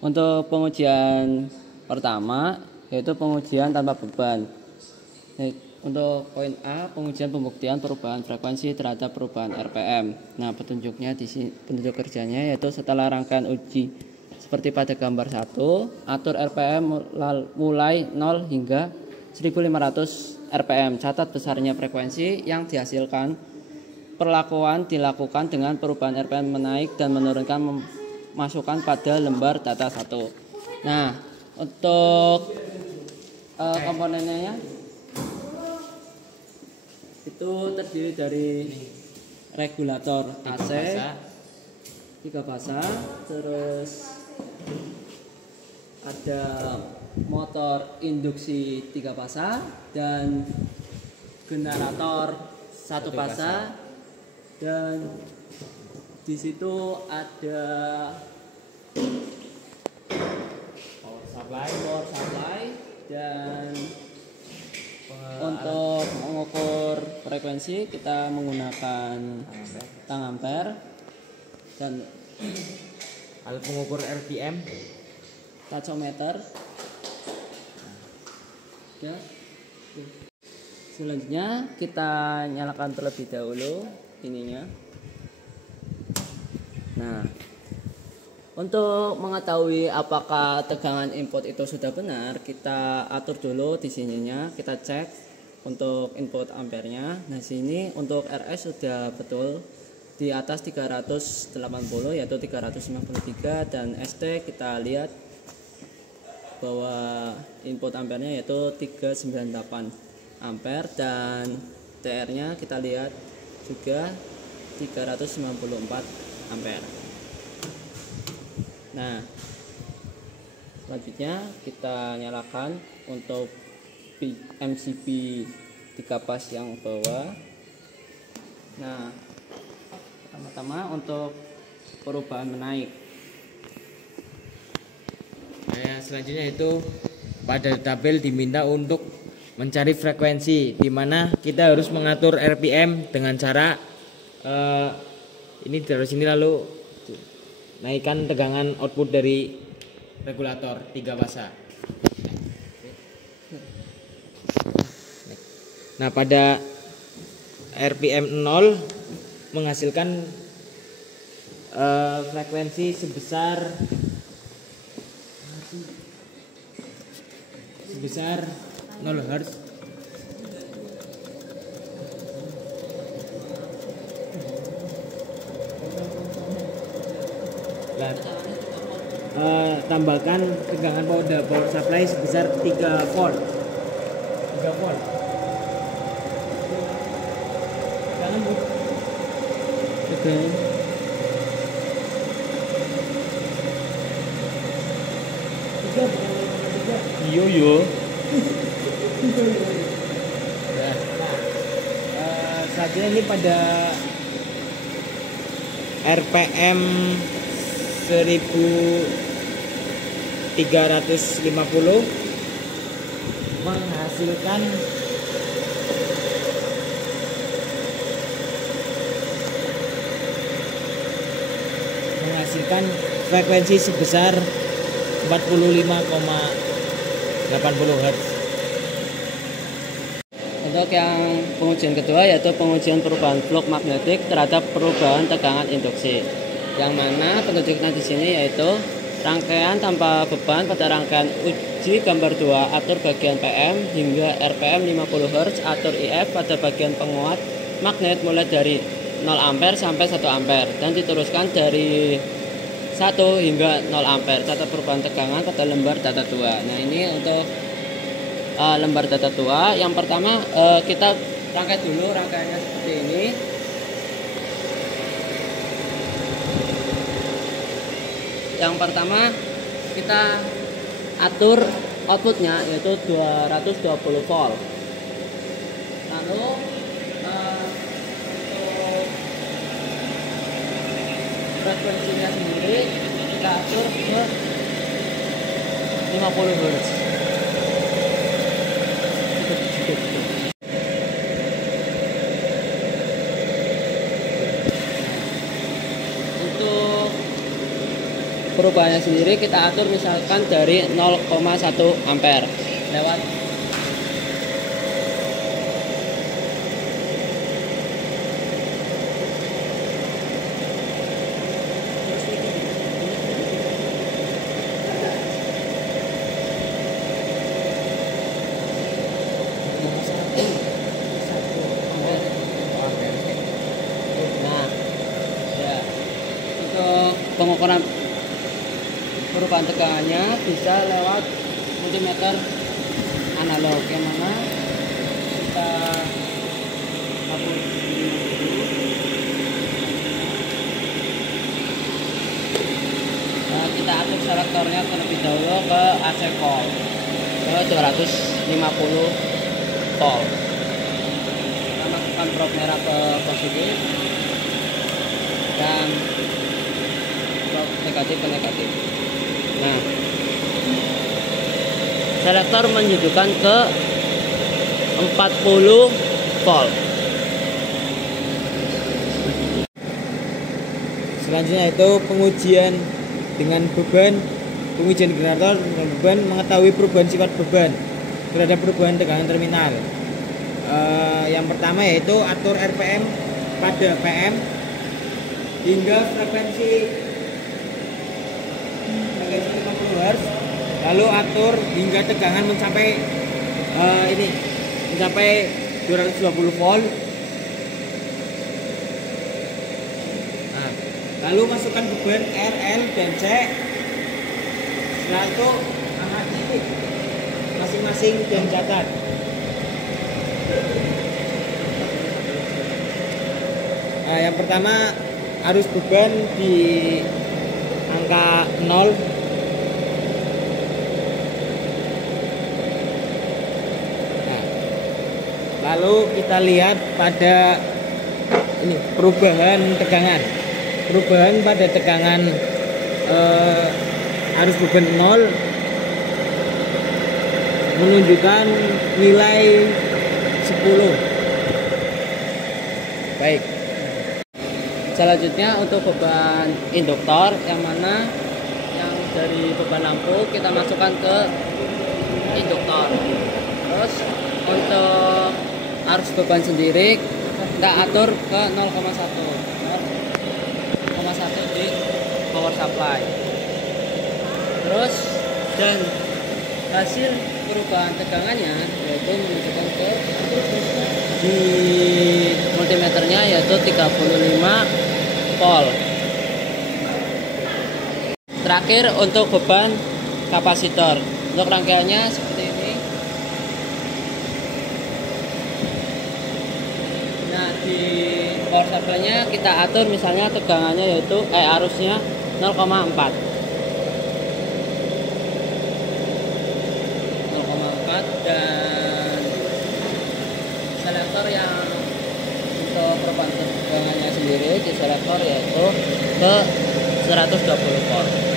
untuk pengujian pertama yaitu pengujian tanpa beban. Untuk poin A, pengujian pembuktian perubahan frekuensi terhadap perubahan RPM. Nah, petunjuknya di sini, petunjuk kerjanya yaitu setelah rangkaian uji seperti pada gambar 1, atur RPM mulai 0 hingga 1500 RPM. Catat besarnya frekuensi yang dihasilkan. Perlakuan dilakukan dengan perubahan RPM menaik dan menurunkan masukkan pada lembar data 1. Nah, untuk komponennya itu terdiri dari regulator AC 3 fasa, terus ada motor induksi 3 fasa dan generator 1 fasa, dan di situ ada power supply dan untuk mengukur frekuensi kita menggunakan tang ampere dan alat pengukur RPM, tachometer. Ya. Selanjutnya kita nyalakan terlebih dahulu ininya. Nah, untuk mengetahui apakah tegangan input itu sudah benar, kita atur dulu di sininya, kita cek untuk input ampernya. Nah, sini untuk RS sudah betul di atas 380 yaitu 353, dan ST kita lihat bahwa input ampernya yaitu 398 ampere, dan TR-nya kita lihat juga 394 ampere. Nah, selanjutnya kita nyalakan untuk MCB 3 pas yang bawah. Nah, pertama-tama untuk perubahan menaik. Nah, selanjutnya itu pada tabel diminta untuk mencari frekuensi, di mana kita harus mengatur RPM dengan cara ini dari sini, lalu naikkan tegangan output dari regulator 3 fasa. Nah, pada RPM 0 menghasilkan frekuensi sebesar 0 Hz. Tambahkan tegangan power supply sebesar 3 volt. 3 volt. Jangan Bu. Oke. Yo. Saja ini pada RPM 1350 menghasilkan frekuensi sebesar 45,80 Hz. Untuk yang pengujian kedua yaitu pengujian perubahan flux magnetik terhadap perubahan tegangan induksi. Yang mana petunjuknya di sini yaitu rangkaian tanpa beban pada rangkaian uji gambar 2, atur bagian PM hingga RPM 50 Hz, atur IF pada bagian penguat magnet mulai dari 0 ampere sampai 1 ampere dan diteruskan dari 1 hingga 0 ampere. Catat perubahan tegangan pada lembar data 2. Nah, ini untuk lembar data 2. Yang pertama kita rangkai dulu rangkaiannya seperti ini. Yang pertama kita atur outputnya yaitu 220 volt. Lalu untuk frekuensinya sendiri kita atur ke 50 Hz. Untuk perubahannya sendiri kita atur misalkan dari 0,1 ampere lewat nah ya untuk pengukuran perubahan tegangannya bisa lewat multimeter analog yang mana kita hapus dulu. Nah, kita atur selektornya terlebih dahulu ke AC volt ke 250 volt. Kita masukkan probe merah ke positif dan probe negatif ke negatif. Nah, selektor menunjukkan ke 40 volt. Selanjutnya itu pengujian dengan beban, pengujian generator dengan beban, mengetahui perubahan sifat beban terhadap perubahan tegangan terminal. Yang pertama yaitu atur RPM pada PM hingga frekuensi 50 Hz, lalu atur hingga tegangan mencapai 220 volt. Nah, lalu masukkan beban R, L, dan C. Setelah itu amati masing-masing dan catat. Nah, yang pertama arus beban di angka 0. Nah, lalu kita lihat pada ini perubahan tegangan. Perubahan pada tegangan arus beban 0 menunjukkan nilai 10. Baik. Selanjutnya untuk beban induktor yang mana yang dari beban lampu kita masukkan ke induktor. Terus untuk arus beban sendiri kita atur ke 0,1 di power supply. Terus dan hasil perubahan tegangannya yaitu menunjukkan ke di multimeternya yaitu 35 volt. Terakhir untuk beban kapasitor. Untuk rangkaiannya seperti ini. Nah, di power supply-nya kita atur misalnya tegangannya yaitu arusnya 0,4. 0,4 dan selektor yang untuk perubahan tegangannya sendiri di selektor yaitu ke 120 volt.